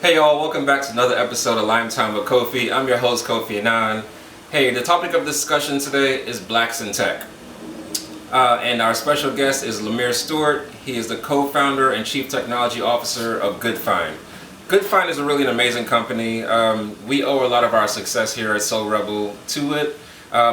Hey y'all, welcome back to another episode of Limetime with Kofi. I'm your host, Kofi Annan. Hey, the topic of discussion today is Blacks in Tech. And our special guest is Lemire Stewart. He is the co-founder and chief technology officer of GoodFind. GoodFind is really an amazing company. We owe a lot of our success here at Soul Rebel to it.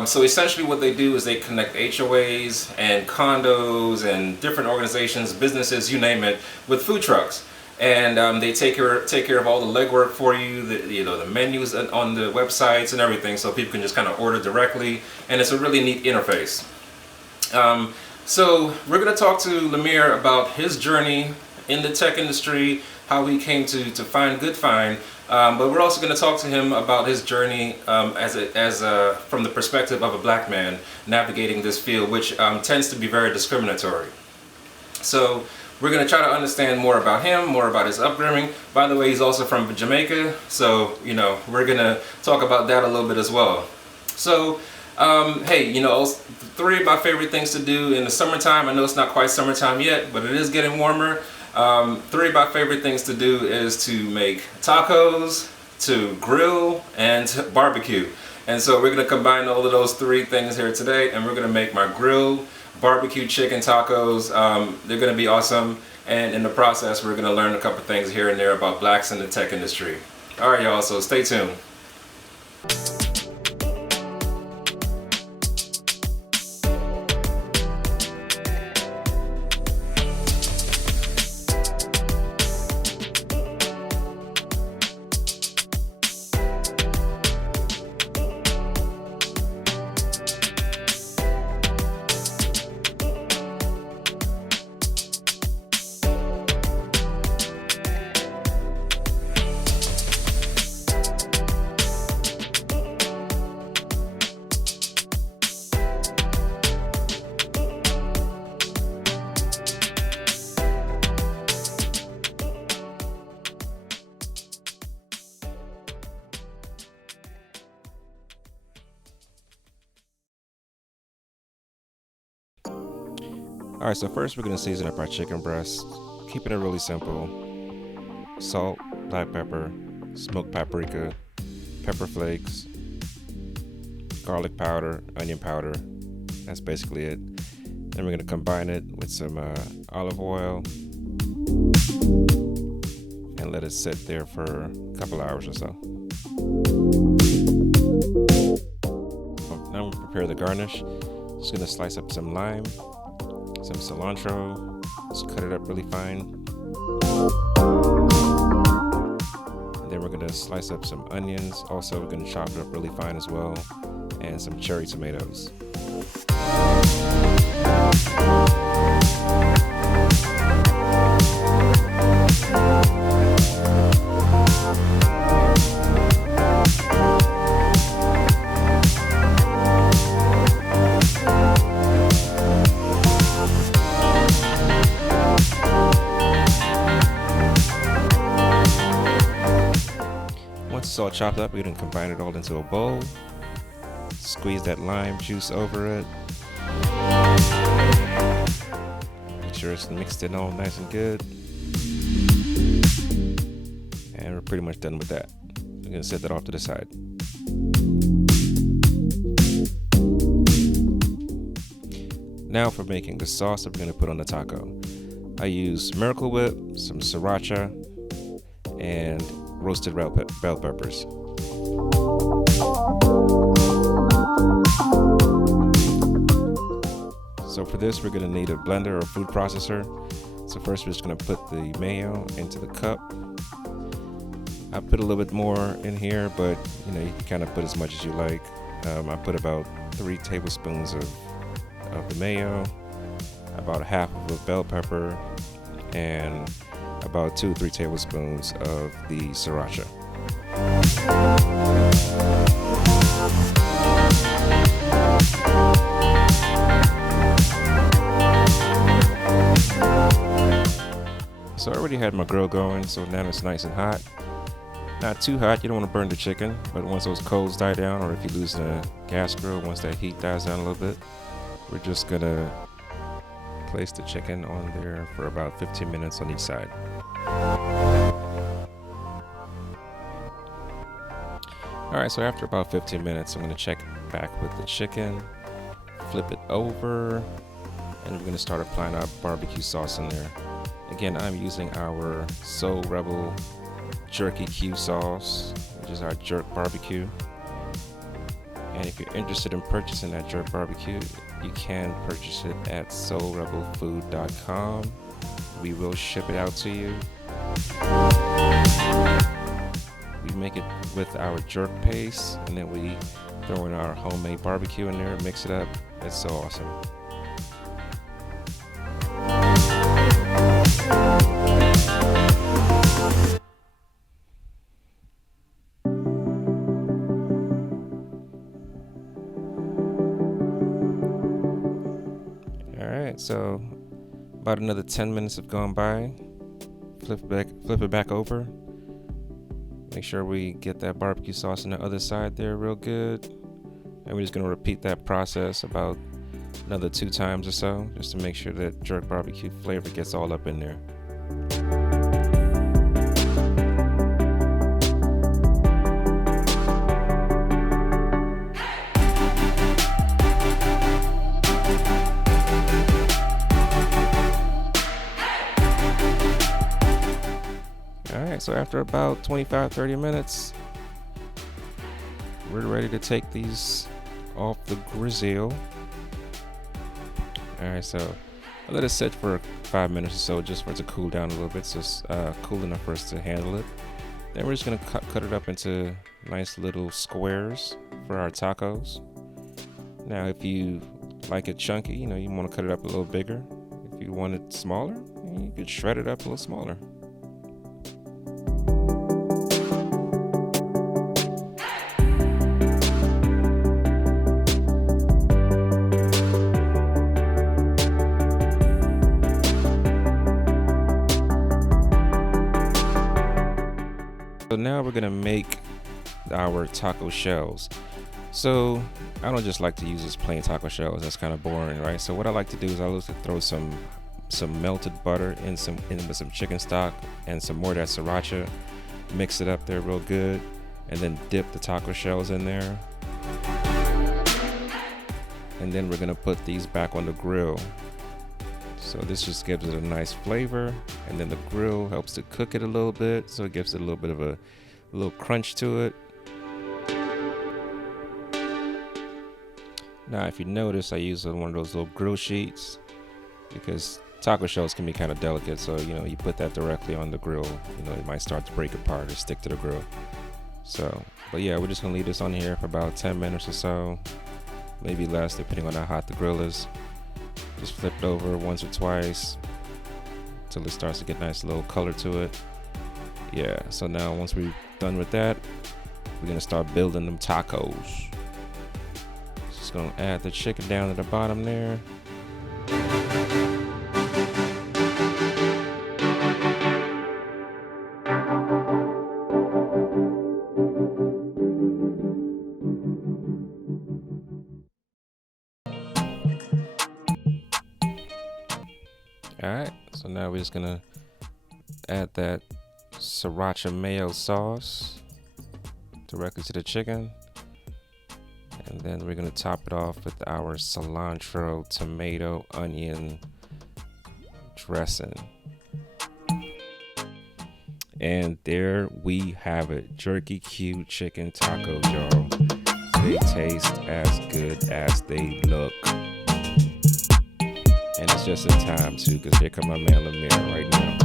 So essentially what they do is they connect HOAs and condos and different organizations, businesses, you name it, with food trucks. And they take care of all the legwork for you, the menus on the websites and everything, so people can just kind of order directly, and it's a really neat interface. So we're going to talk to Lemire about his journey in the tech industry, how he came to find GoodFind, but we're also going to talk to him about his journey from the perspective of a black man navigating this field, which tends to be very discriminatory. So we're going to try to understand more about him, more about his upbringing. By the way, he's also from Jamaica, so we're going to talk about that a little bit as well. So hey, three of my favorite things to do in the summertime. I know it's not quite summertime yet, but it is getting warmer. Three of my favorite things to do is to make tacos, to grill, and to barbecue. And so we're going to combine all of those three things here today, and we're going to make my grilled barbecue chicken tacos. They're going to be awesome, and in the process we're going to learn a couple things here and there about blacks in the tech industry. Alright y'all, so stay tuned. Alright, so first we're going to season up our chicken breast, keeping it really simple. Salt, black pepper, smoked paprika, pepper flakes, garlic powder, onion powder. That's basically it. Then we're going to combine it with some olive oil and let it sit there for a couple hours or so. Now we prepare the garnish. Just going to slice up some lime, some cilantro, just cut it up really fine. And then we're going to slice up some onions. Also, we're going to chop it up really fine as well. And some cherry tomatoes. It's all chopped up, we're going to combine it all into a bowl, squeeze that lime juice over it, make sure it's mixed in all nice and good, and we're pretty much done with that. We're going to set that off to the side. Now for making the sauce that we're going to put on the taco. I use Miracle Whip, some sriracha, and roasted bell peppers. So for this, we're going to need a blender or food processor. So first, we're just going to put the mayo into the cup. I put a little bit more in here, but you can kind of put as much as you like. I put about 3 tablespoons of the mayo, about half of a bell pepper, and about 2 or 3 tablespoons of the sriracha. So I already had my grill going, so now it's nice and hot. Not too hot, you don't want to burn the chicken, but once those coals die down, or if you lose the gas grill, once that heat dies down a little bit, we're just gonna place the chicken on there for about 15 minutes on each side. All right, so after about 15 minutes, I'm gonna check back with the chicken, flip it over, and we're gonna start applying our barbecue sauce in there. Again, I'm using our Soul Rebel Jerky Q sauce, which is our jerk barbecue. And if you're interested in purchasing that jerk barbecue, you can purchase it at soulrebelfood.com. We will ship it out to you. We make it with our jerk paste, and then we throw in our homemade barbecue in there, mix it up. It's so awesome. Alright, so about another 10 minutes have gone by. Flip it back over. Make sure we get that barbecue sauce on the other side there real good. And we're just going to repeat that process about another 2 times or so, just to make sure that jerk barbecue flavor gets all up in there. Alright, so after about 25-30 minutes, we're ready to take these off the grizzle. Alright, so I'll let it sit for 5 minutes or so, just for it to cool down a little bit, so it's cool enough for us to handle it. Then we're just going to cut it up into nice little squares for our tacos. Now, if you like it chunky, you want to cut it up a little bigger. If you want it smaller, you could shred it up a little smaller. So now we're gonna make our taco shells. So I don't just like to use this plain taco shells. That's kind of boring, right? So what I like to do is I like to throw some melted butter in with some chicken stock and some more of that sriracha. Mix it up there real good, and then dip the taco shells in there. And then we're gonna put these back on the grill. So this just gives it a nice flavor, and then the grill helps to cook it a little bit, so it gives it a little bit of a little crunch to it. Now, if you notice, I use one of those little grill sheets because taco shells can be kind of delicate. So you put that directly on the grill, it might start to break apart or stick to the grill. So, but yeah, we're just gonna leave this on here for about 10 minutes or so, maybe less, depending on how hot the grill is. Just flip it over once or twice until it starts to get nice little color to it. Yeah, so now once we're done with that, we're gonna start building them tacos. Just gonna add the chicken down at the bottom there. Alright, so now we're just gonna add that sriracha mayo sauce directly to the chicken, and then we're gonna top it off with our cilantro, tomato, onion dressing. And there we have it, jerky Q chicken tacos, y'all. They taste as good as they look. And it's just in time too, because here come my man Lemire right now.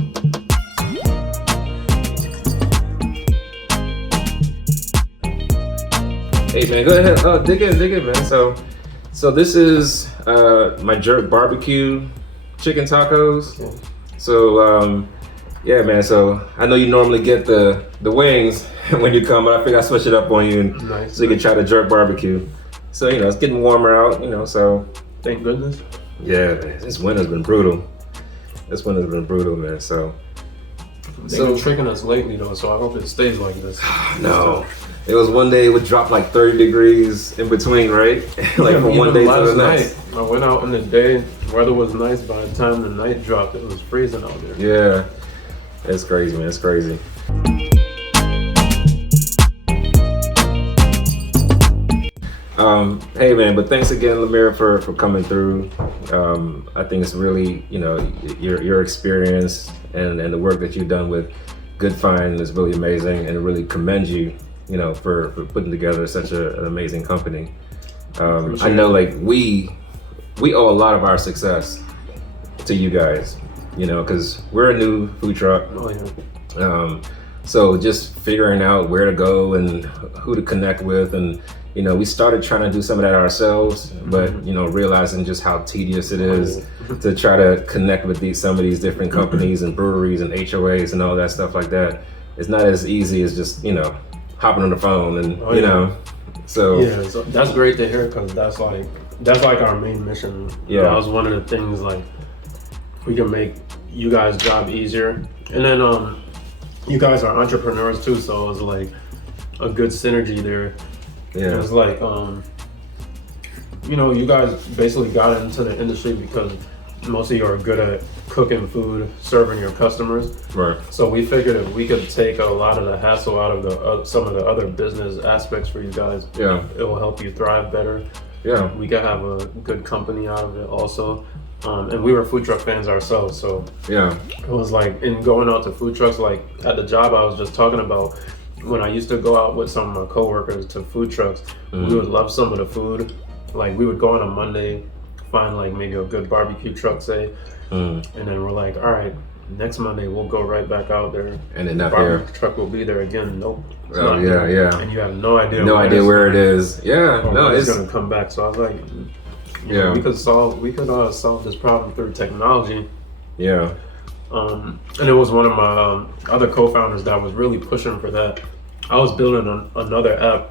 Hey man, go ahead. Oh, dig in, man. So this is my jerk barbecue chicken tacos. Okay. So yeah, man. So I know you normally get the wings when you come, but I figured I'd switch it up on you, so you can try the jerk barbecue. So it's getting warmer out, so thank goodness. Yeah, man, this winter's been brutal. Man. So they've been tricking us lately though, so I hope it stays like this. No, it was one day it would drop like 30 degrees in between, right? Like from one day to the next. I went out in the day, weather was nice. By the time the night dropped, it was freezing out there. Yeah, it's crazy, man. It's crazy. Hey man, but thanks again, Lemire, for coming through. I think it's really, your experience and the work that you've done with Good Find is really amazing, and it really commends you, for putting together such an amazing company. I know, like we owe a lot of our success to you guys, because we're a new food truck. Oh, yeah. So just figuring out where to go and who to connect with, and we started trying to do some of that ourselves, but realizing just how tedious it is to try to connect with some of these different companies and breweries and HOAs and all that stuff like that. It's not as easy as just hopping on the phone and So yeah, so that's great to hear, because that's like our main mission. Yeah, that was one of the things, like, we can make you guys' job easier, and then you guys are entrepreneurs too, so it was like a good synergy there. Yeah, it was like you guys basically got into the industry because most of you are good at cooking food, serving your customers. right. So we figured if we could take a lot of the hassle out of some of the other business aspects for you guys, Yeah, it will help you thrive better. yeah, We could have a good company out of it also. And we were food truck fans ourselves, so yeah, it was like, in going out to food trucks, like at the job I was just talking about, when I used to go out with some of my coworkers to food trucks, we would love some of the food. Like, we would go on a Monday, find like maybe a good barbecue truck, say, and then we're like, all right, next Monday we'll go right back out there. and then not Barbecue there. truck will be there again. Nope. It's Oh not yeah, there. yeah. And you have no idea. No idea where it is. Yeah, or no, when it's it's gonna come back. So I was like, Yeah. we could solve this problem through technology. yeah, And it was one of my other co-founders that was really pushing for that. I was building another app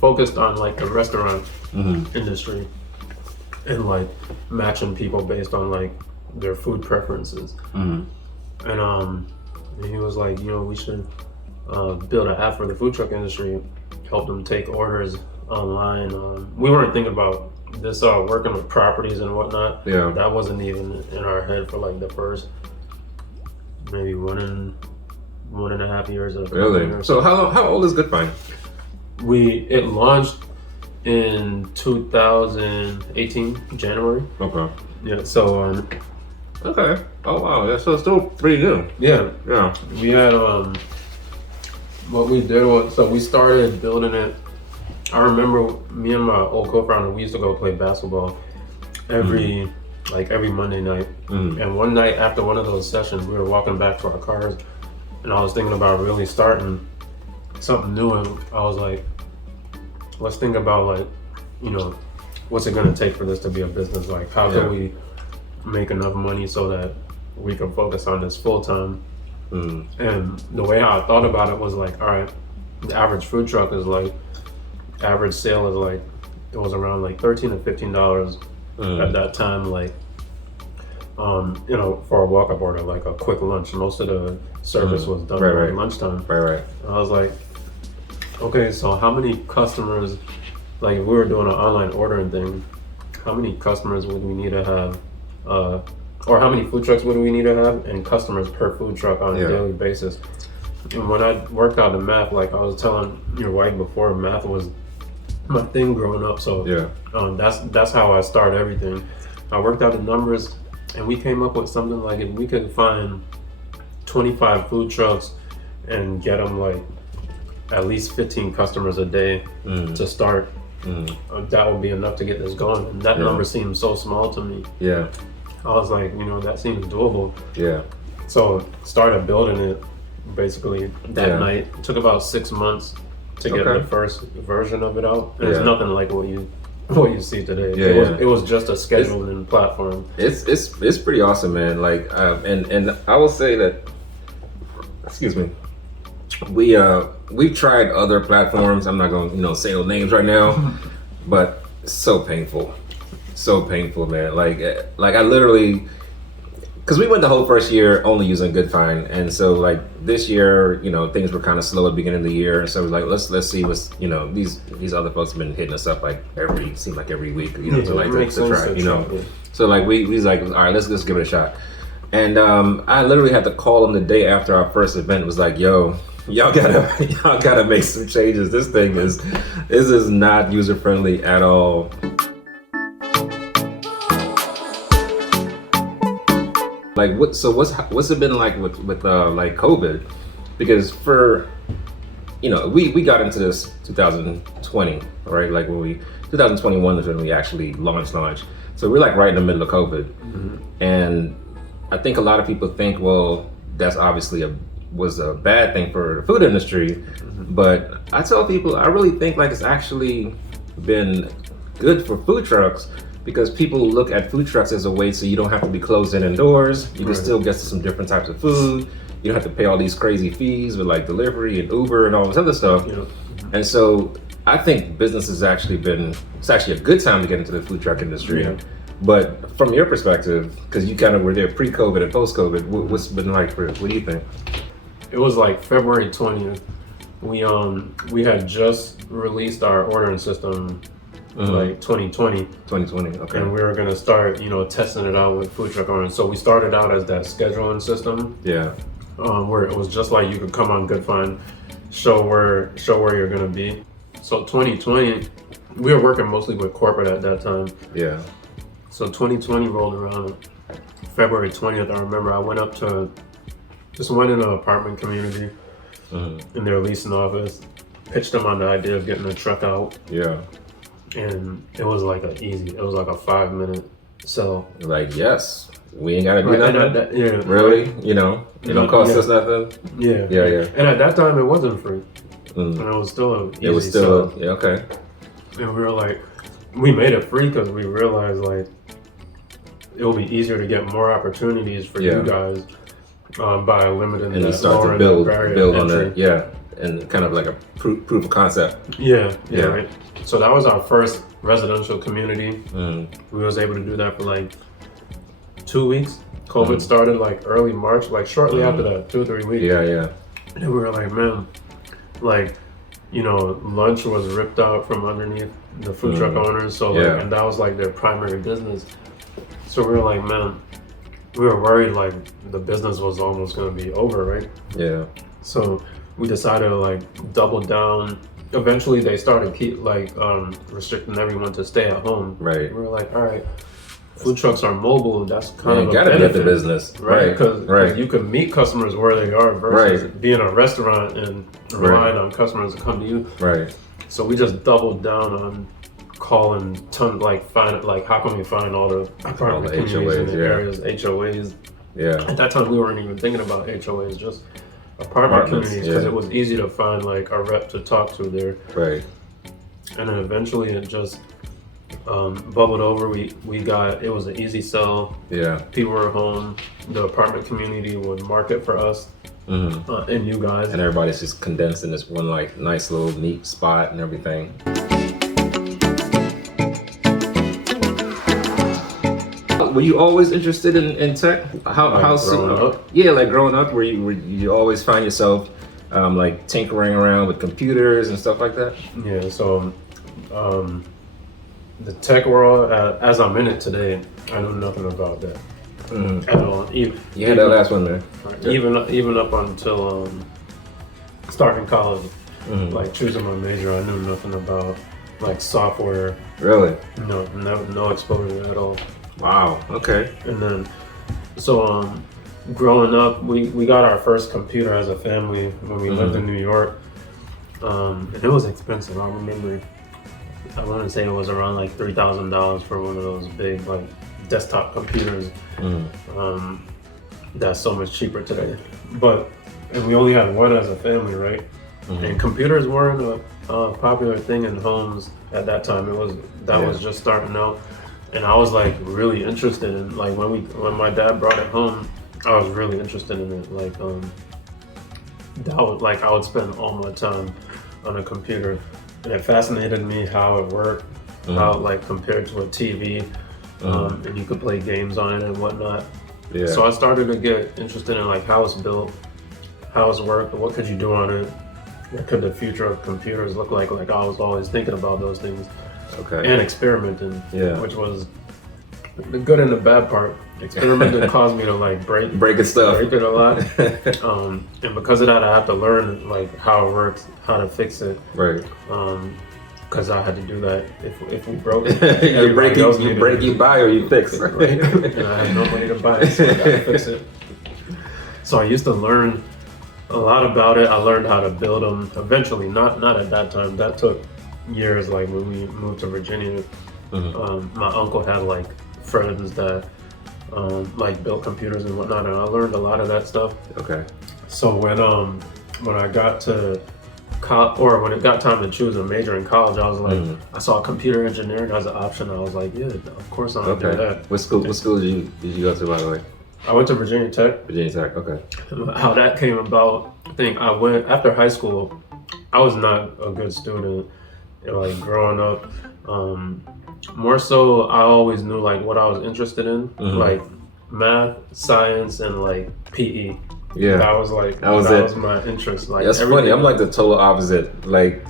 focused on like the restaurant industry and like matching people based on like their food preferences. And he was like, we should build an app for the food truck industry, help them take orders online. We weren't thinking about this working with properties and whatnot. Yeah. That wasn't even in our head for like the first maybe 1.5 years of the company. really. So how old is Good Find? It launched in 2018 January. Okay. Yeah. So Okay. Oh wow. Yeah, so it's still pretty new. yeah, Yeah. we had what we did was, so we started building it. I remember me and my old co-founder, we used to go play basketball every Monday night. And one night after one of those sessions, we were walking back to our cars, and I was thinking about really starting something new. And I was like, let's think about like, what's it gonna take for this to be a business? Like, how Yeah. can we make enough money so that we can focus on this full time? And the way I thought about it was like, all right, the average food truck is like, average sale is like, it was around like $13 to $15 at that time, like for a walk-up order, like a quick lunch. Most of the service was done around lunchtime. Right. And I was like, okay, so how many customers, like if we were doing an online ordering thing, how many customers would we need to have, or how many food trucks would we need to have, and customers per food truck on a daily basis? And when I worked out the math, like I was telling your wife before, math was my thing growing up. So that's how I started everything. I worked out the numbers, and we came up with something like, if we could find 25 food trucks and get them like at least 15 customers a day to start, that would be enough to get this going. And that number seemed so small to me. Yeah. I was like, that seems doable. Yeah. So started building it basically that night. It took about 6 months to get the first version of it out. And it's nothing like what you see today. It was just a scheduling platform. It's pretty awesome, man. Like and I will say that, excuse me, we've tried other platforms. I'm not gonna say those names right now, but it's so painful, man. Like I literally, because we went the whole first year only using Good Find, and so like this year, things were kind of slow at the beginning of the year, and so it was like let's see what's these other folks have been hitting us up like every week, to try, So like we was like, all right, let's give it a shot. And I literally had to call them the day after our first event. It was like, yo, y'all gotta make some changes. This is not user friendly at all. Like what's it been like with like COVID? Because we got into this 2020, right? Like 2021 is when we actually launched. So we're like right in the middle of COVID. Mm-hmm. And I think a lot of people think, well, that's obviously was a bad thing for the food industry. Mm-hmm. But I tell people, I really think like it's actually been good for food trucks, because people look at food trucks as a way so you don't have to be closed in indoors. You can still get some different types of food. You don't have to pay all these crazy fees with like delivery and Uber and all this other stuff. Yeah. And so I think business has actually it's actually a good time to get into the food truck industry. Yeah. But from your perspective, because you kind of were there pre-COVID and post-COVID, what's been like for it? What do you think? It was like February 20th. We had just released our ordering system, like 2020. 2020, okay. And we were gonna start, testing it out with food truck owners. So we started out as that scheduling system. Yeah. Where it was just like you could come on GoodFind, show where you're gonna be. So 2020, we were working mostly with corporate at that time. Yeah. So 2020 rolled around. February 20th, I remember I went in an apartment community in their leasing office, pitched them on the idea of getting a truck out. Yeah. And it was like a 5-minute sell. Like, yes, we ain't gotta do nothing. Yeah. Really? It don't cost us nothing? Yeah. Yeah. And at that time, it wasn't free. And it was still an easy sell. Yeah, okay. And we were like, we made it free because we realized like it will be easier to get more opportunities for you guys by limiting and that, you start to build on that, and kind of like a proof of concept. Yeah. Right. So that was our first residential community. We was able to do that for like 2 weeks. COVID started like early March, like shortly after that, 2 or 3 weeks. Yeah. And we were like, man, like, lunch was ripped out from underneath the food truck owners. So like, and that was like their primary business. So we were like, man, we were worried like the business was almost gonna be over, right? Yeah. So we decided to like double down. Eventually they started restricting everyone to stay at home. Right. We were like, all right, food trucks are mobile. That's kind of a gotta benefit, be at the business, right? Because you can meet customers where they are versus being a restaurant and relying on customers to come to you. Right. So we just doubled down on calling how can we find all the apartment communities in the areas, HOAs. Yeah. At that time, we weren't even thinking about HOAs, just apartment communities, because it was easy to find like a rep to talk to there. Right. And then eventually it just bubbled over. It was an easy sell. Yeah. People were home. The apartment community would market for us and you guys. And everybody's just condensed in this one like nice little neat spot and everything. Were you always interested in tech? How growing up? Yeah, like growing up, where you always find yourself like tinkering around with computers and stuff like that? Yeah. So the tech world, as I'm in it today, I know nothing about that at all. You had that last one there. Even up until starting college, like choosing my major, I knew nothing about like software. Really? No exposure at all. Wow. Okay. And then, so growing up, we got our first computer as a family when we lived in New York, and it was expensive. I remember, I want to say it was around like $3,000 for one of those big like desktop computers. That's so much cheaper today. And we only had one as a family, right? And computers weren't a popular thing in homes at that time. Was just starting out. And I was like really interested in, like, when my dad brought it home, I was really interested in it. Like I would spend all my time on a computer, and it fascinated me how it worked, how like compared to a TV, and you could play games on it and whatnot. Yeah. So I started to get interested in like how it's built, how it's worked, what could you do on it, what could the future of computers look like. Like I was always thinking about those things. Okay. And experimenting, which was the good and the bad part. experimenting caused me to like breaking stuff. break it a lot. And because of that, I have to learn like how it works, how to fix it. Right. Because I had to do that if we broke it. you break, you buy, or you fix. Right? And I had no money to buy it, so I got to fix it. So I used to learn a lot about it. I learned how to build them eventually, not at that time. That took years, like when we moved to Virginia. My uncle had like friends that like built computers and whatnot, and I learned a lot of that stuff. Okay. So when I got to when it got time to choose a major in college, I was like, I saw computer engineering as an option. I was like, yeah, of course I'm gonna do that. What school did you go to, by the way? I went to Virginia Tech. Virginia Tech, okay. How that came about, I think I went after high school. I was not a good student, like growing up. More so, I always knew like what I was interested in, like math, science, and like PE. Yeah, that was like that was my interest. Like that's funny. I'm like the total opposite. Like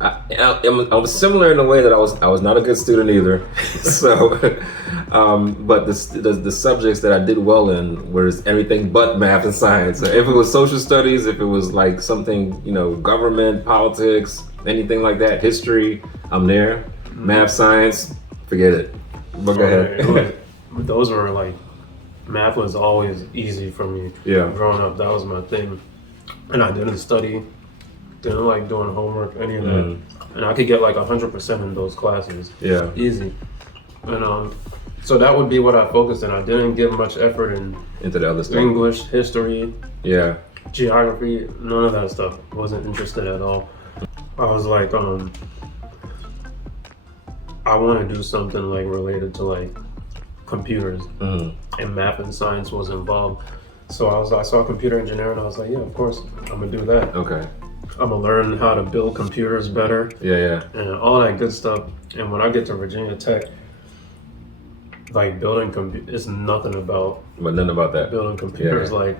I was similar in the way that I was not a good student either. So, but the subjects that I did well in was everything but math and science. So if it was social studies, if it was like something, government, politics, anything like that, history, I'm there. Math, science, forget it. But go ahead. Those were like, math was always easy for me. Yeah. Growing up, that was my thing. And I didn't study, didn't like doing homework, any of that. And I could get like 100% in those classes. Yeah. Easy. And so that would be what I focused in. I didn't give much effort into the other stuff. English, history, yeah, geography, none of that stuff. Wasn't interested at all. I was like, I want to do something like related to like computers, and math and science was involved. So I saw computer engineering, and I was like, yeah, of course, I'm gonna do that. Okay. I'm gonna learn how to build computers better. Yeah. And all that good stuff. And when I get to Virginia Tech, like building it's nothing about. But nothing about that. Building computers. Yeah. Like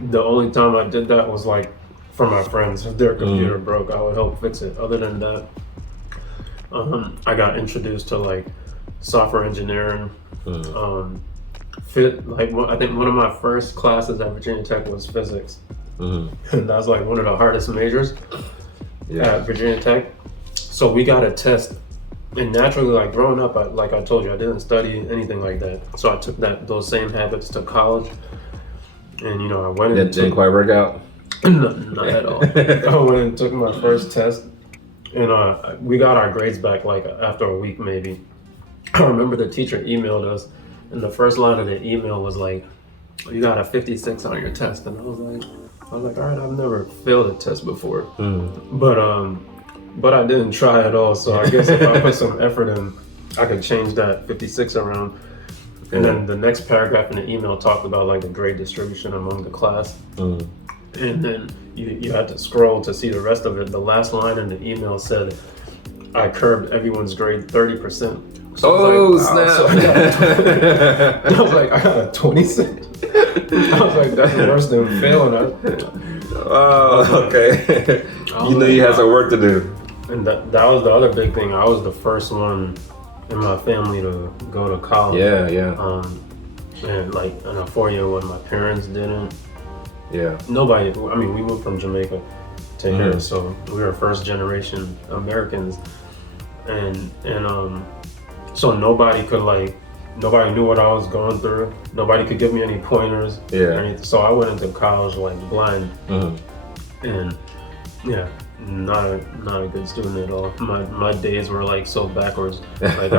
the only time I did that was like for my friends. If their computer broke, I would help fix it. Other than that, I got introduced to like software engineering. I think one of my first classes at Virginia Tech was physics. And that was like one of the hardest majors at Virginia Tech. So we got a test, and naturally, like growing up, like I told you, I didn't study anything like that. So I took those same habits to college, and I went and didn't quite work out. Not at all. I went and took my first test, and we got our grades back like after a week maybe. I remember the teacher emailed us, and the first line of the email was like, "You got a 56 on your test," and I was like, all right, I've never failed a test before, but I didn't try at all. So I guess if I put some effort in, I could change that 56 around. And then the next paragraph in the email talked about like the grade distribution among the class. And then you had to scroll to see the rest of it. The last line in the email said, "I curbed everyone's grade 30%. So snap! So I was like, I got a 26. I was like, that's worse than failing. Okay. You knew you had some work to do. And that was the other big thing. I was the first one in my family to go to college. Yeah. And like in a 4-year one, my parents didn't. Yeah. Nobody. I mean, we moved from Jamaica to here, so we were first generation Americans, and so nobody knew what I was going through. Nobody could give me any pointers. Yeah. So I went into college like blind, and not a good student at all. My days were like so backwards. Like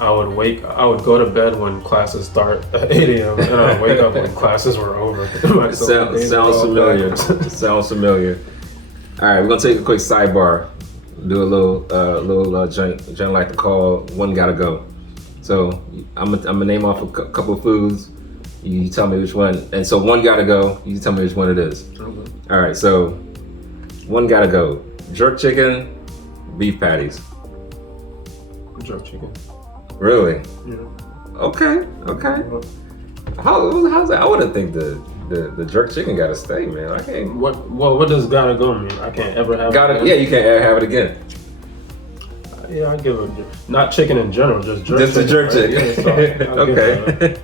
I would go to bed when classes start at 8 a.m. and I'd wake up when classes were over. Sounds familiar. Sounds familiar. All right, we're gonna take a quick sidebar. Do a little joint I like to call One Gotta Go. So I'm gonna name off a couple of foods. You tell me which one. And so one gotta go. You tell me which one it is. Okay. All right. So one gotta go. Jerk chicken, beef patties. Jerk chicken. Really? Yeah. Okay. How's that? I wouldn't think the jerk chicken gotta stay, man. I can't. What does gotta go mean? I can't ever have. Gotta. Yeah, you can't ever have it again. Yeah, I give it not chicken in general, just jerk. Just the jerk right? chicken. Yeah, so I'll give that. Okay.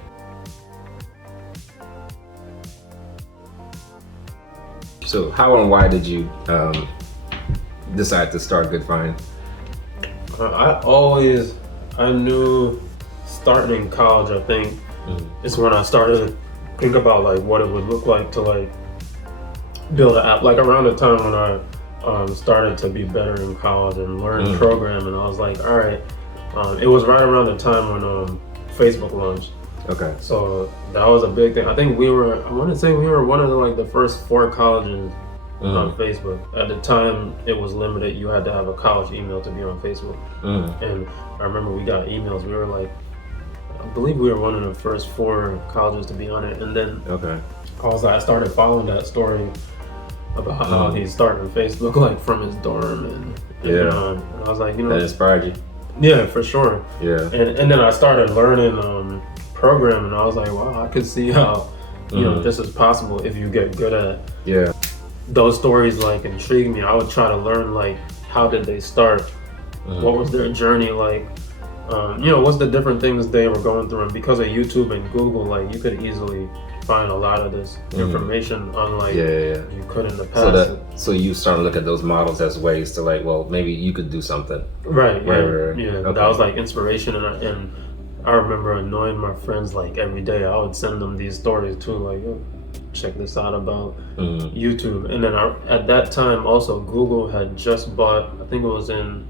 So how and why did you decide to start Good Find? I knew starting in college, I think, is when I started to think about like what it would look like to like build an app. Like around the time when I started to be better in college and learn programming, I was like, all right. It was right around the time when Facebook launched. Okay. So that was a big thing. I think I want to say we were one of the first 4 colleges on Facebook. At the time, it was limited. You had to have a college email to be on Facebook. And I remember we got emails. We were like, I believe we were one of the first 4 colleges to be on it. And then I started following that story about how he's starting Facebook like from his dorm and I was like, that inspired you. Yeah, for sure. Yeah. And then I started learning programming. I was like, wow, I could see how this is possible if you get good at it. Those stories like intrigue me. I would try to learn like how did they start? What was their journey like? What's the different things they were going through? And because of YouTube and Google, like you could easily find a lot of this information unlike you could in the past. So you start to look at those models as ways to like, well, maybe you could do something. Right. Yeah. Okay. That was like inspiration, and I remember annoying my friends like every day. I would send them these stories too, like, oh, check this out about YouTube. And then at that time also Google had just bought, I think it was in,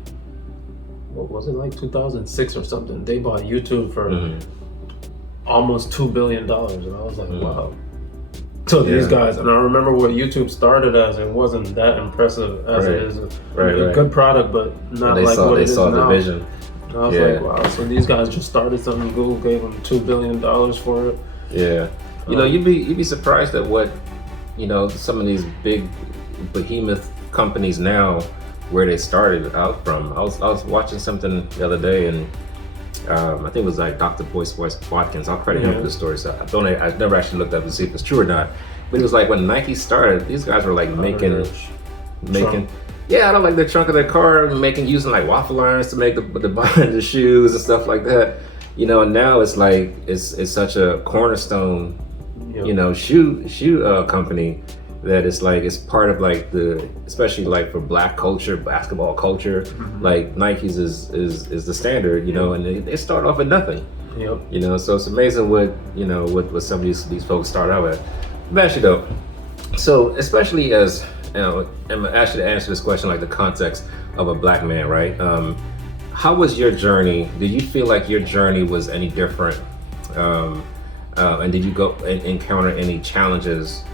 what was it, like 2006 or something, they bought YouTube for almost $2 billion, and I was like, wow. So these guys, and I remember what YouTube started as, it wasn't that impressive as it is. A good product, but not like what it is now. They saw the vision. And I was like, wow, so these guys just started something, Google gave them $2 billion for it. Yeah. You'd be surprised at what, some of these big behemoth companies now, where they started out from. I was watching something the other day, and I think it was like Dr. Boyce Watkins. I'll credit him for the story. So I never actually looked up to see if it's true or not. But it was like when Nike started, these guys were like making. Yeah, I don't like the trunk of their car, using like waffle irons to make the bottom of the shoes and stuff like that. And now it's like it's such a cornerstone, shoe company that it's like it's part of like especially like for Black culture, basketball culture. Like Nike's is the standard, and they start off at nothing. So it's amazing what some of these folks start out at. But actually though, so especially as I'm actually to answer this question like the context of a Black man, right? How was your journey? Did you feel like your journey was any different? And did you go and encounter any challenges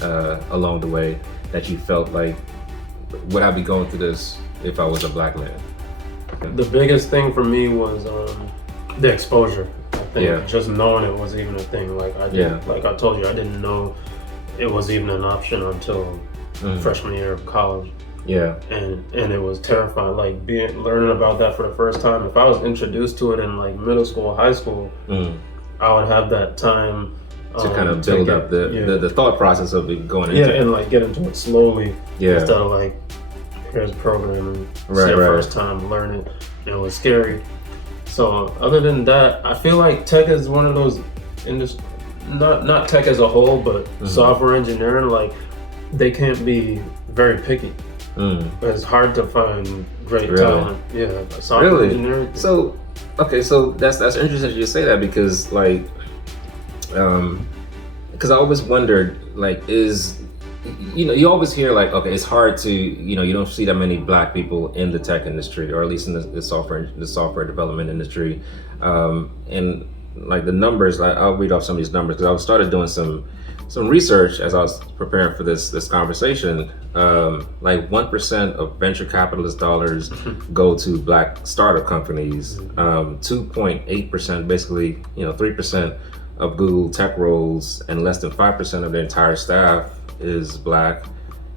along the way that you felt like, would I be going through this if I was a Black man? The biggest thing for me was the exposure. I think just knowing it was even a thing. Like like I told you, I didn't know it was even an option until freshman year of college. And it was terrifying. Like learning about that for the first time. If I was introduced to it in like middle school, high school, I would have that time to kind of build up the thought process of it going into it. And like get into it slowly instead of like, here's programming, first time learning. It was scary. So other than that, I feel like tech is one of those not tech as a whole, but software engineering, like they can't be very picky. It's hard to find great talent. Software engineering. So that's interesting you say that, because like because I always wondered, like, you always hear like, okay, it's hard to, you don't see that many Black people in the tech industry, or at least in the software development industry, and like the numbers. I'll read off some of these numbers because I started doing some research as I was preparing for this conversation. Like 1% of venture capitalist dollars go to Black startup companies. 2.8%, basically, 3% of Google tech roles, and less than 5% of the entire staff is Black.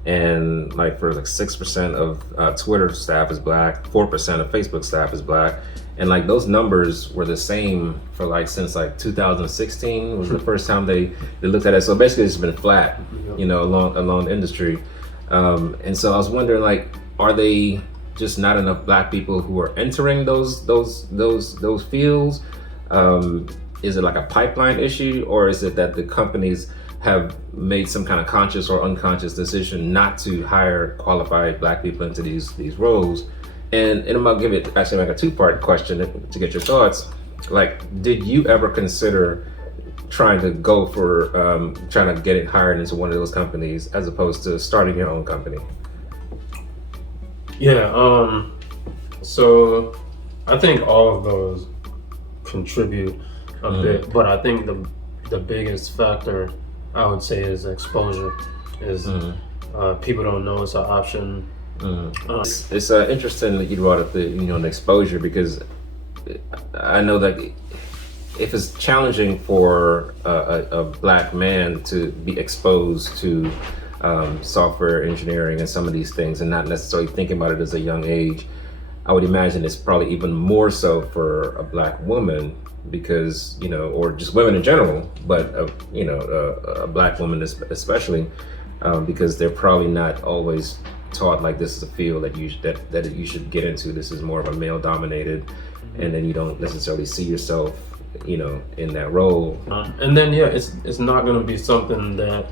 And like for like 6% of Twitter staff is Black, 4% of Facebook staff is Black. And like those numbers were the same for like since like 2016 was the first time they looked at it. So basically it's been flat, along the industry. And so I was wondering, like, are they just not enough Black people who are entering those fields? Is it like a pipeline issue, or is it that the companies have made some kind of conscious or unconscious decision not to hire qualified Black people into these roles? And I'm gonna give it actually like a two-part question to get your thoughts. Like, did you ever consider trying to go for trying to get it hired into one of those companies as opposed to starting your own company? Yeah, so I think all of those contribute a bit, but I think the biggest factor I would say is exposure. Is people don't know it's an option. It's interesting that you brought up the exposure, because I know that if it's challenging for a Black man to be exposed to software engineering and some of these things and not necessarily thinking about it as a young age, I would imagine it's probably even more so for a Black woman, because or just women in general, but a Black woman especially, because they're probably not always taught like this is a field that you should get into. This is more of a male dominated, and then you don't necessarily see yourself in that role. And then it's not going to be something that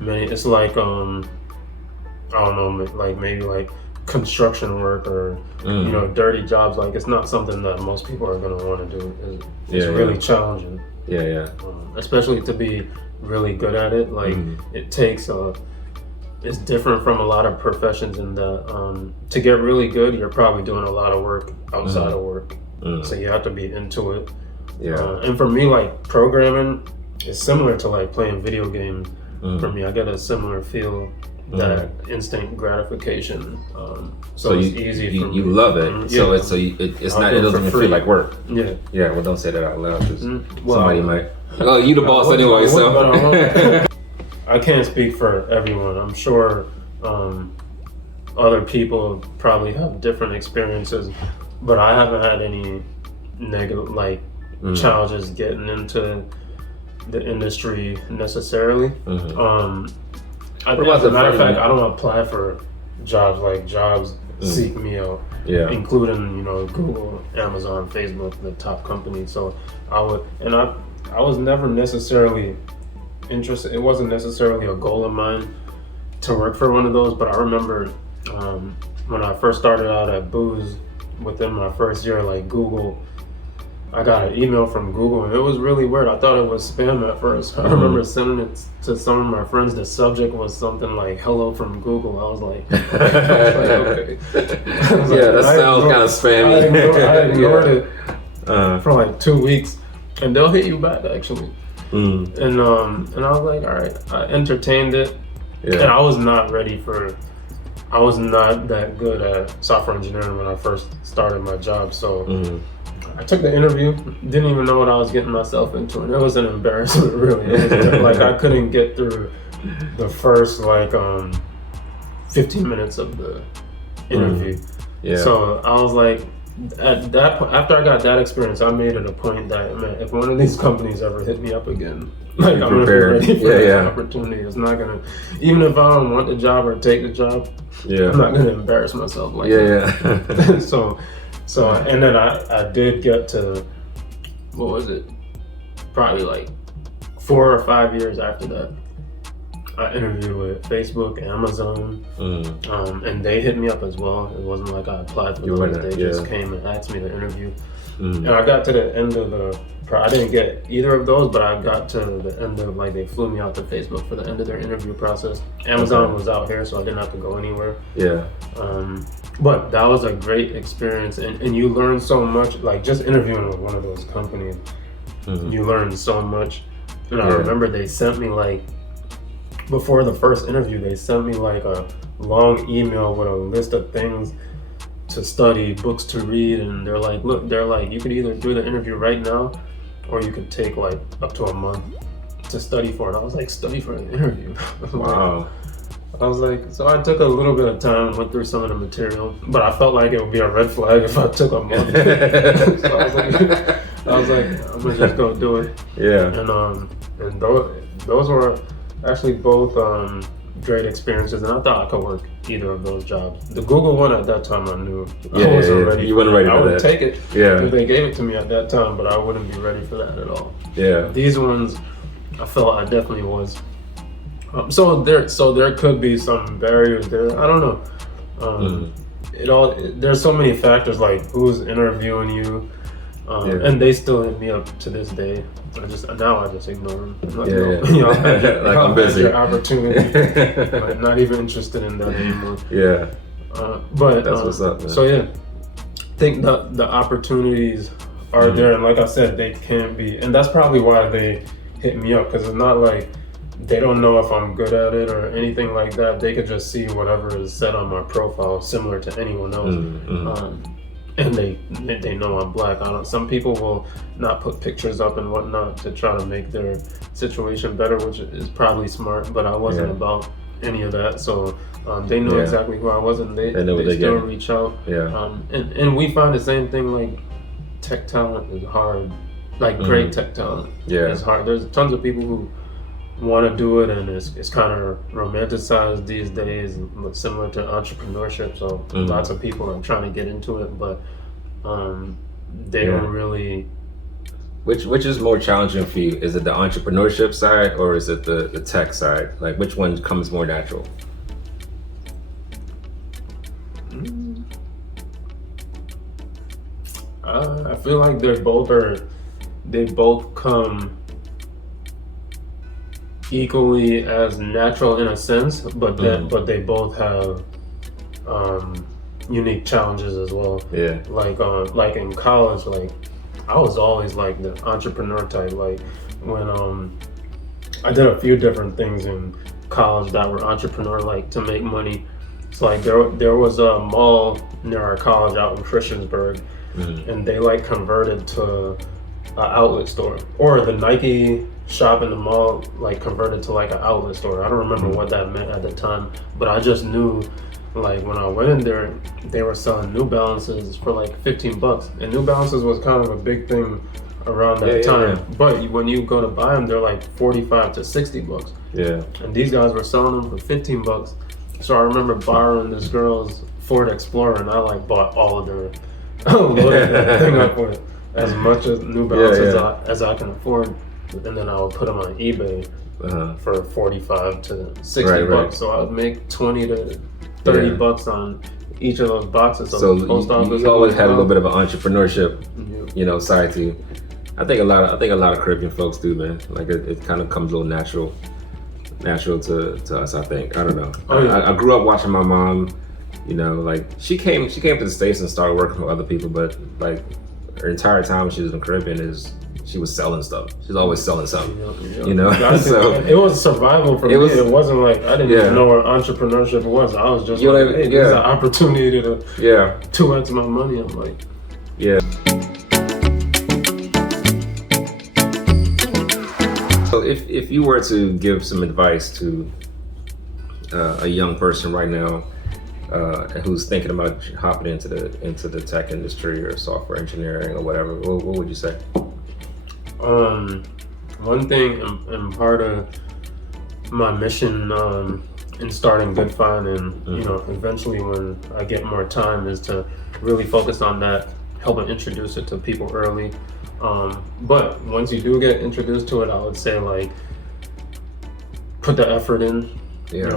it's like I don't know, like maybe like construction work or dirty jobs. Like, it's not something that most people are going to want to do. It's really challenging. Especially to be really good at it. Like, it takes it's different from a lot of professions in that to get really good, you're probably doing a lot of work outside of work. So you have to be into it. And for me, like, programming is similar to like playing video games. For me, I get a similar feel, that instant gratification. So it's easy for me. You love it. So it's not, it doesn't even feel like work. Well, don't say that out loud, because somebody might. Oh, you the boss anyway, so. I can't speak for everyone. I'm sure other people probably have different experiences, but I haven't had any negative challenges getting into the industry necessarily. As a matter of fact, I don't apply for jobs. Like, jobs seek me out, including Google, Amazon, Facebook, the top companies. So I was never necessarily interested. It wasn't necessarily a goal of mine to work for one of those. But I remember when I first started out at Booz, within my first year, like, Google, I got an email from Google, and it was really weird. I thought it was spam at first. I remember sending it to some of my friends. The subject was something like "Hello from Google." I was like, okay. That sounds kind of spammy. I ignored it for like 2 weeks, and they'll hit you back actually. And I was like, all right. I entertained it, and I was not that good at software engineering when I first started my job. So I took the interview, didn't even know what I was getting myself into, and it was an embarrassment, really. Like, I couldn't get through the first 15 minutes of the interview. So I was like, at that point, after I got that experience, I made it a point that, man, if one of these companies ever hit me up again, like, I'm gonna be ready for that opportunity. It's not gonna, even if I don't want the job or take the job, I'm not gonna embarrass myself like that. So and then I did get to, what was it? Probably like 4 or 5 years after that, I interviewed with Facebook, Amazon, and they hit me up as well. It wasn't like I applied for them; they just came and asked me to interview. And I got to the end of I didn't get either of those, but I got to the end of, like, they flew me out to Facebook for the end of their interview process. Amazon was out here, so I didn't have to go anywhere. But that was a great experience, and you learn so much, like, just interviewing with one of those companies. You learn so much. And I remember they sent me, like, before the first interview, they sent me like a long email with a list of things to study, books to read, and they're like, you could either do the interview right now, or you could take like up to a month to study for it. I was like, study for an interview? Wow. I was like, so I took a little bit of time, went through some of the material, but I felt like it would be a red flag if I took a month. So I was like, I'm gonna just go do it. And those were actually both great experiences, and I thought I could work either of those jobs. The Google one at that time, I knew Yeah, I wasn't yeah, ready. you weren't ready I for would that. take it Yeah. if they gave it to me at that time, but I wouldn't be ready for that at all. Yeah. These ones, I felt I definitely was. So there could be some barriers there. I don't know. There's so many factors, like who's interviewing you, and they still hit me up to this day. I just ignore them. Like I'm busy. Your opportunity. Like, not even interested in that anymore. Yeah. But that's what's up, man. So yeah, I think the opportunities are there, and like I said, they can be, and that's probably why they hit me up, because it's not like they don't know if I'm good at it or anything like that. They could just see whatever is set on my profile, similar to anyone else. And they know I'm black. Some people will not put pictures up and whatnot to try to make their situation better, which is probably smart, but I wasn't about any of that. So they knew exactly who I was, and they still reach out. And we find the same thing, like tech talent is hard. Like great tech talent is hard. There's tons of people who want to do it, and it's kind of romanticized these days, similar to entrepreneurship. So lots of people are trying to get into it, but they don't really. Which is more challenging for you? Is it the entrepreneurship side, or is it the tech side? Like, which one comes more natural? I feel like they both come equally as natural in a sense, but they both have unique challenges as well. Yeah. Like in college, like I was always like the entrepreneur type. Like when I did a few different things in college that were entrepreneur like to make money. It's like there was a mall near our college out in Christiansburg, and they like converted to an outlet store, or the Nike shop in the mall like converted to like an outlet store. I don't remember what that meant at the time, but I just knew like when I went in there, they were selling New Balances for like $15, and New Balances was kind of a big thing around that time. Yeah. But when you go to buy them, they're like $45 to $60. Yeah. And these guys were selling them for $15. So I remember borrowing this girl's Ford Explorer, and I like bought all of their loaded that thing up with as much as New Balances as I can afford, and then I would put them on eBay for $45 to $60. Right. So I would make $20 to $30 on each of those boxes. So you always had a little bit of an entrepreneurship, side to you. I think a lot of Caribbean folks do, man. Like it kind of comes a little natural to us. I think. I don't know. I grew up watching my mom. Like she came to the States and started working for other people, but like her entire time she was in the Caribbean she was selling stuff. She's always selling something. So it was survival for me. It wasn't like I didn't even know what entrepreneurship was. I was just like, hey, there's an opportunity to 2x my money. I'm like, So if you were to give some advice to a young person right now who's thinking about hopping into the tech industry or software engineering or whatever, what would you say? One thing and part of my mission in starting Good Fine and eventually when I get more time is to really focus on that, helping introduce it to people early. But once you do get introduced to it, I would say like put the effort in.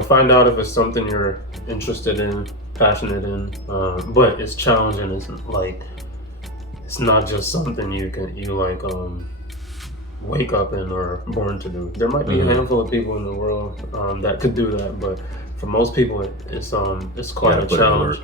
Find out if it's something you're interested in, passionate in, but it's challenging. It's not just something you wake up in or born to do. There might be a handful of people in the world that could do that, but for most people, it's quite a challenge.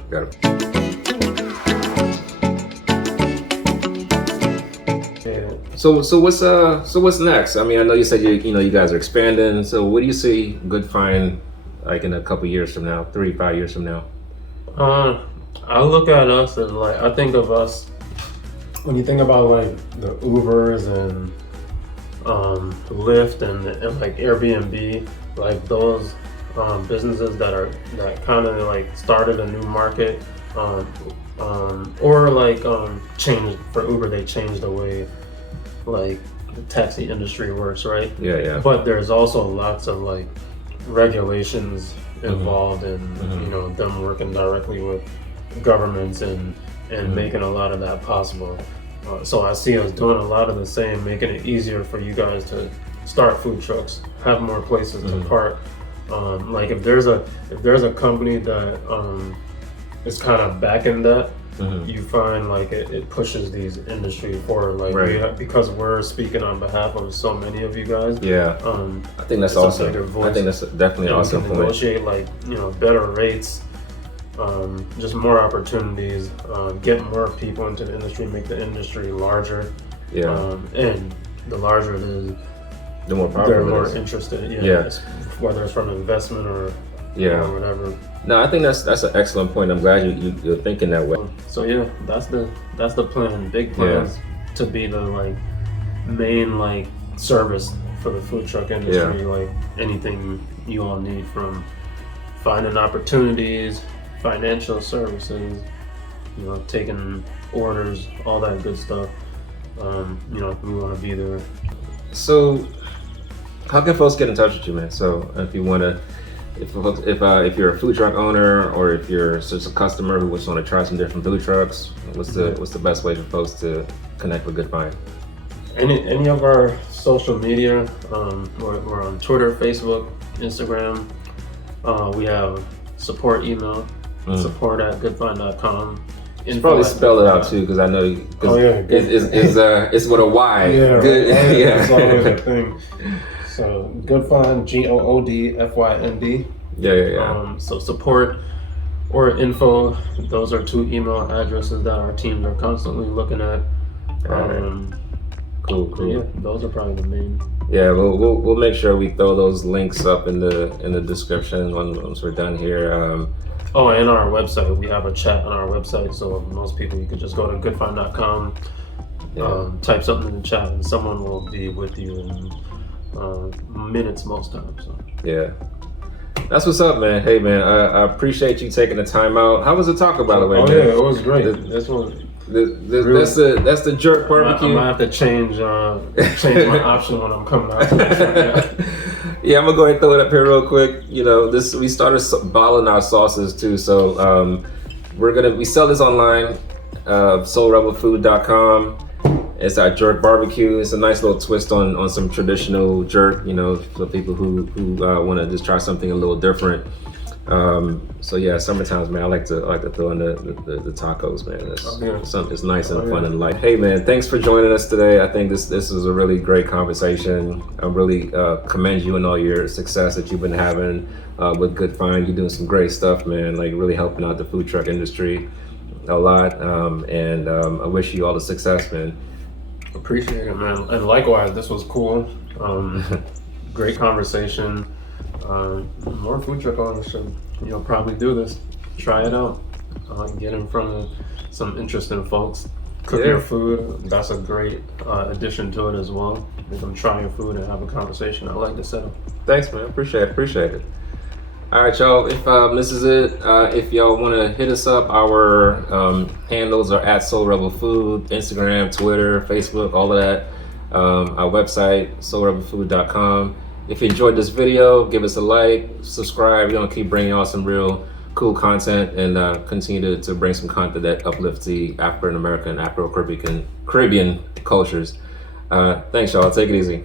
So what's next? I mean, I know you said you guys are expanding. So what do you see Good Fine like in a couple years from now, 3-5 years from now? I look at us as like, I think of us when you think about like the Ubers and Lyft and like Airbnb, like those businesses that kind of like started a new market, or like changed for Uber. They changed the way like the taxi industry works, right? Yeah. But there's also lots of like regulations involved in you know, them working directly with governments and making a lot of that possible. So I see us doing a lot of the same, making it easier for you guys to start food trucks, have more places to park. Like if there's a company that is kind of backing that, you find like it pushes these industry forward. Like because we're speaking on behalf of so many of you guys. Yeah. I think that's awesome. I think that's definitely an awesome point. Negotiate like, you know, better rates, just more opportunities, get more people into the industry, make the industry larger. Yeah. And the larger it is, the more powerful they're more interested. Yeah. Whether it's from investment or whatever. No, I think that's an excellent point. I'm glad you're thinking that way. So yeah, that's the plan. Big plans to be the like main like service for the food truck industry. Like anything you all need, from finding opportunities, financial services, you know, taking orders, all that good stuff. You know, we want to be there. So, how can folks get in touch with you, man? So, if you want to, if you're a food truck owner, or if you're just a customer who just want to try some different food trucks, what's the best way for folks to connect with Good Find? Any of our social media, we're on Twitter, Facebook, Instagram. We have support email, support@goodfind.com. You probably spell it out too, because I know it's with a Y. Yeah, good. That's always a thing. So Goodfind, GOODFYND. Yeah. So support or info, those are two email addresses that our teams are constantly looking at. Cool. Yeah, those are probably the main. Yeah, we'll make sure we throw those links up in the description once we're done here. Oh, and our website, we have a chat on our website, so most people, you could just go to goodfind.com, type something in the chat, and someone will be with you in minutes most times. So. Yeah, that's what's up, man. Hey, man, I appreciate you taking the time out. How was the taco, by the way, man? Yeah, it was great. This one. That's the jerk barbecue. I might have to change my option when I'm coming out. Yeah, I'm gonna go ahead and throw it up here real quick. You know, we started bottling our sauces too, so we sell this online, soulrebelfood.com. It's our jerk barbecue. It's a nice little twist on some traditional jerk, you know, for people who want to just try something a little different. So yeah, summertime, man, I like to throw in the tacos, man. It's nice and fun and light. Hey, man, thanks for joining us today. I think this is a really great conversation. I really commend you and all your success that you've been having with Good Find. You're doing some great stuff, man, like really helping out the food truck industry a lot. And I wish you all the success, man. Appreciate it, man. And likewise, this was cool. Great conversation. More food truck owners should, you know, probably do this. Try it out. Get in front of some interesting folks. Cook your food. That's a great addition to it as well. Make them try your food and have a conversation. I like the setup. Thanks, man. Appreciate it. All right, y'all. If this is it, if y'all want to hit us up, our handles are at Soul Rebel Food, Instagram, Twitter, Facebook, all of that. Our website, soulrebelfood.com. If you enjoyed this video, give us a like, subscribe. We're gonna keep bringing y'all some real cool content and continue to bring some content that uplifts the African American, Afro-Caribbean cultures. Thanks, y'all. Take it easy.